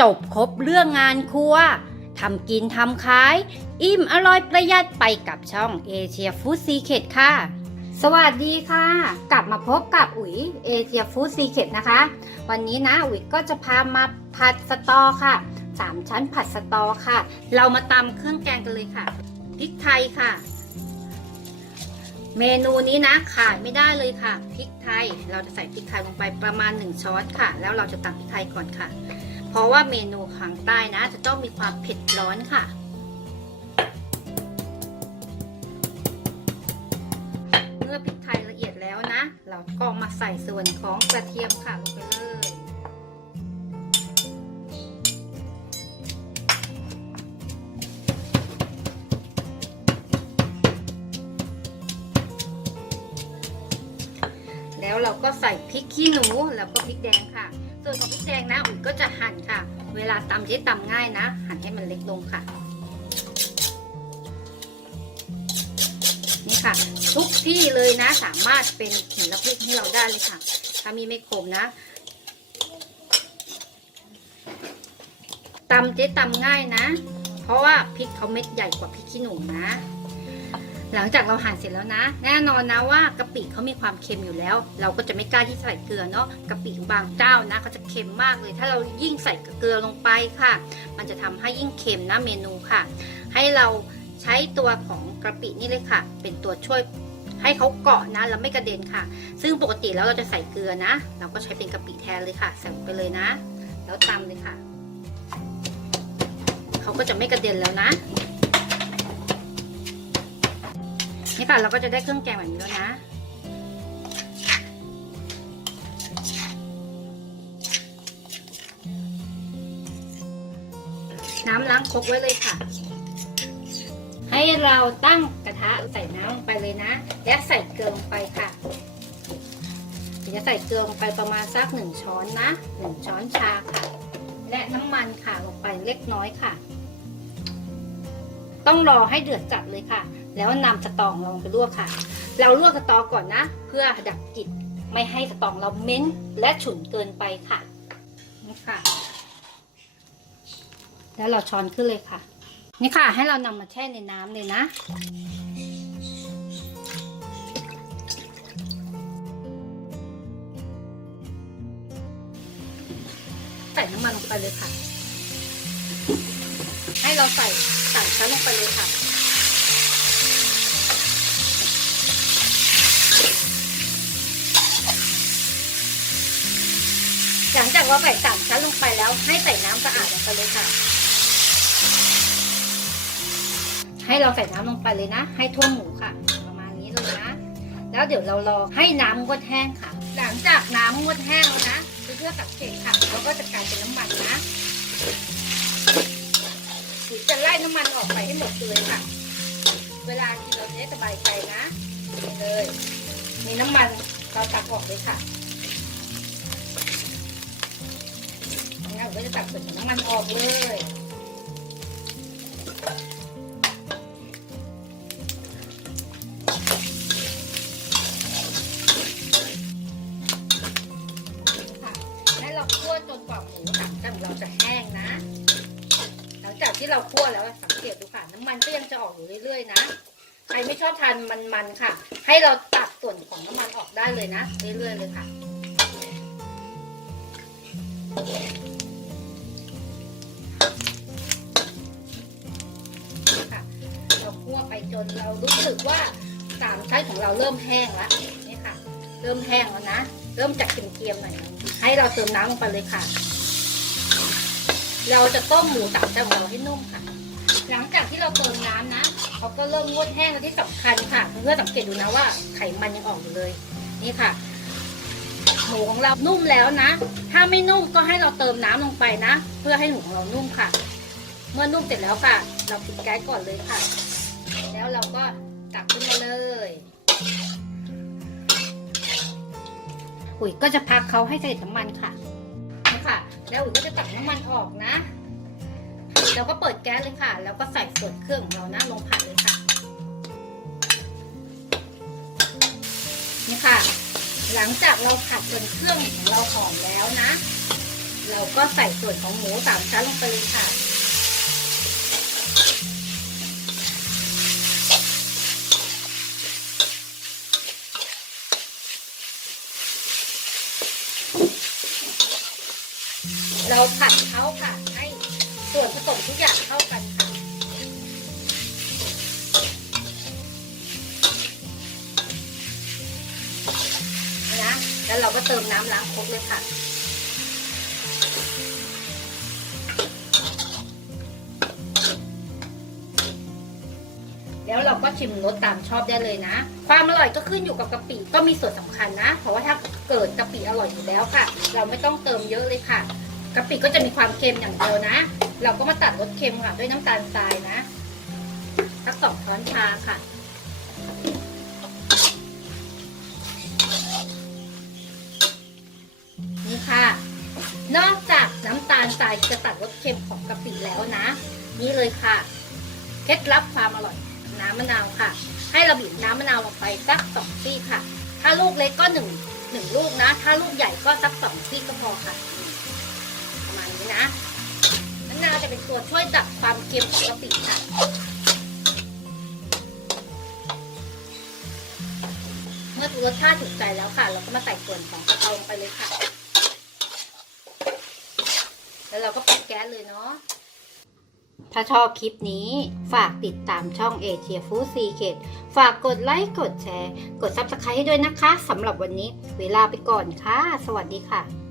จบครบเรื่องงานครัวทำกินทำขาย อิ่มอร่อยประหยัดไปกับช่องเอเชียฟู้ดซีเค t ค่ะ สวัสดีค่ะ กลับมาพบกับอุ๋ยเอเชียฟู้ดซีเค t นะคะ วันนี้นะอุ๋ยก็จะพามาผัดสตอค่ะสามชั้นผัดสตอค่ะ เรามาตำเครื่องแกงกันเลยค่ะพริกไทยค่ะ เมนูนี้นะขาดไม่ได้เลยค่ะพริกไทย เราจะใส่พริกไทยลงไปประมาณ 1 ช้อนค่ะ แล้วเราจะตำพริกไทยก่อนค่ะ เพราะว่าเมนูทางใต้นะ จะต้องมีความเผ็ดร้อนค่ะ เมื่อพริกไทยละเอียดแล้วนะ เราก็มาใส่ส่วนของกระเทียมค่ะลงไปเลยแล้วเราก็ใส่พริกขี้หนูแล้วก็พริกแดงค่ะ ส่วนของพริกแดงนะอุ๋ยก็จะหั่นค่ะ เวลาตำจะตำง่ายนะ หั่นให้มันเล็กลงค่ะ นี่ค่ะ ทุกที่เลยนะ สามารถเป็นหินละพริกให้เราได้เลยค่ะ ถ้ามีไม่คมนะตำเจ๊ตำง่ายนะ เพราะว่าพริกเขาเม็ดใหญ่กว่าพริกขี้หนูนะ หลังจากเราหั่นเสร็จแล้วนะ แน่นอนนะว่ากะปิเขามีความเค็มอยู่แล้ว เราก็จะไม่กล้าที่ใส่เกลือเนาะกะปิบางเจ้านะเขาจะเค็มมากเลย ถ้าเรายิ่งใส่เกลือลงไปค่ะ มันจะทำให้ยิ่งเค็มนะเมนูค่ะ ให้เราใช้ตัวของกะปินี่เลยค่ะ เป็นตัวช่วยให้เขาเกาะนะแล้วไม่กระเด็นค่ะ ซึ่งปกติแล้วเราจะใส่เกลือนะ เราก็ใช้เป็นกะปิแทนเลยค่ะใส่ลงไปเลยนะ แล้วตำเลยค่ะ เขาก็จะไม่กระเด็นแล้วนะ นี่ค่ะเราก็จะได้เครื่องแกงแบบนี้แล้วนะ น้ำล้างครกไว้เลยค่ะ ให้เราตั้งกระทะใส่น้ำลงไปเลยนะ และใส่เกลือลงไปค่ะจะใส่เกลือลงไปประมาณสักหนึ่งช้อนนะหนึ่งช้อนชาค่ะ และน้ำมันค่ะลงไปเล็กน้อยค่ะ ต้องรอให้เดือดจัดเลยค่ะ แล้วนำสตองลงไปลวกค่ะ เราลวกสตอก่อนนะ เพื่อดับกลิ่นไม่ให้สตองเราเหม้นและฉุนเกินไปค่ะนี่ค่ะ แล้วเราช้อนขึ้นเลยค่ะ นี่ค่ะ ให้เรานำมาแช่ในน้ำเลยนะใส่น้ำมันลงไปเลยค่ะ ให้เราใส่สามชั้นลงไปเลยค่ะ งจากเราใส่สามชั้นลงไปแล้วให้ใส่น้ำสะอาดลงไปเลยค่ะ ให้เราใส่น้ำลงไปเลยนะ ให้ท่วมหมูค่ะ ประมาณนี้เลยนะ แล้วเดี๋ยวเรารอให้น้ำงดแห้งค่ะ หลังจากน้ำงดแห้งแล้วนะเพื่อสังเกตค่ะเราก็จะกลายเป็นน้ำมันนะหรือจะไล่น้ำมันออกไปให้หมดเลยค่ะ เวลากินเราจะได้สบายใจนะเลยมีน้ำมันเราตักออกเลยค่ะ ก็จะตักส่วนของน้ำมันออกเลยค่ะให้เราคั่วจนกว่าหมูตับของเราจะแห้งนะ หลังจากที่เราคั่วแล้วสังเกตดูค่ะน้ำมันก็ยังจะออกอยู่เรื่อย ๆ นะ ใครไม่ชอบทานมันๆค่ะ ให้เราตัดส่วนของน้ำมันออกได้เลยนะ เรื่อยๆเลยค่ะค่ะ จนเรารู้สึกว่าสามชั้นของเราเริ่มแห้งแล้วนี่ค่ะ เริ่มแห้งแล้วนะ เริ่มจากเกรียมๆหน่อยให้เราเติมน้ำลงไปเลยค่ะ เราจะต้มหมูสามชั้นของเราให้นุ่มค่ะ หลังจากที่เราเติมน้ำนะเขาก็เริ่มงวดแห้งแล้วที่สำคัญค่ะเพื่อสังเกตดูนะว่าไขมันยังออกอยู่เลย นี่ค่ะหมูของเรานุ่มแล้วนะ ถ้าไม่นุ่มก็ให้เราเติมน้ำลงไปนะ เพื่อให้หมูของเรานุ่มค่ะ เมื่อนุ่มเสร็จแล้วค่ะ เราปิดแก๊สก่อนเลยค่ะ แล้วเราก็ตักขึ้นมาเลยอุ๋ยก็จะพักเขาให้เสด็จน้ำมันค่ะนี่ค่ะ แล้วอุ๋ยก็จะตักน้ำมันออกนะ แล้วก็เปิดแก๊สเลยค่ะ แล้วก็ใส่ส่วนเครื่องของเรานะลงผัดเลยค่ะ นี่ค่ะ หลังจากเราผัดจนเครื่องของเราหอมแล้วนะ เราก็ใส่ส่วนของหมูสามชั้นลงไปเลยค่ะ เราผัดเขาค่ะ ให้ส่วนผสมทุกอย่างเข้ากันค่ะนะแล้วเราก็เติมน้ำล้างครกเลยค่ะแล้วเราก็ชิมรสตามชอบได้เลยนะ ความอร่อยก็ขึ้นอยู่กับกะปิก็มีส่วนสำคัญนะ เพราะว่าถ้าเกิดกะปิอร่อยอยู่แล้วค่ะ เราไม่ต้องเติมเยอะเลยค่ะ กะปิก็จะมีความเค็มอย่างเดียวนะ เราก็มาตัดรสเค็มค่ะด้วยน้ำตาลทรายนะสักสองช้อนชาค่ะ นี่ค่ะ นอกจากน้ำตาลทรายจะตัดรสเค็มของกะปิแล้วนะ นี่เลยค่ะเคล็ดลับความอร่อยน้ำมะนาวค่ะ ให้เราบีบน้ำมะนาวลงไปสักสองซี่ค่ะ ถ้าลูกเล็กก็หนึ่งหนึ่งลูกนะ ถ้าลูกใหญ่ก็สักสองซี่ก็พอค่ะ นี้นะมะนาวจะเป็นตัวช่วยดับความเค็มของกะปิค่ะเมื่อรสชาติถูกใจแล้วค่ะ เราก็มาใส่ส่วนของกะเพราลงไปเลยค่ะ แล้วเราก็ปิดแก๊สเลยเนาะถ้าชอบคลิปนี้ฝากติดตามช่องเอเชียฟู้ดซีเคดฝากกดไลค์ กดแชร์ กดซับสไครต์ให้ด้วยนะคะสำหรับวันนี้เวลาไปก่อนค่ะ สวัสดีค่ะ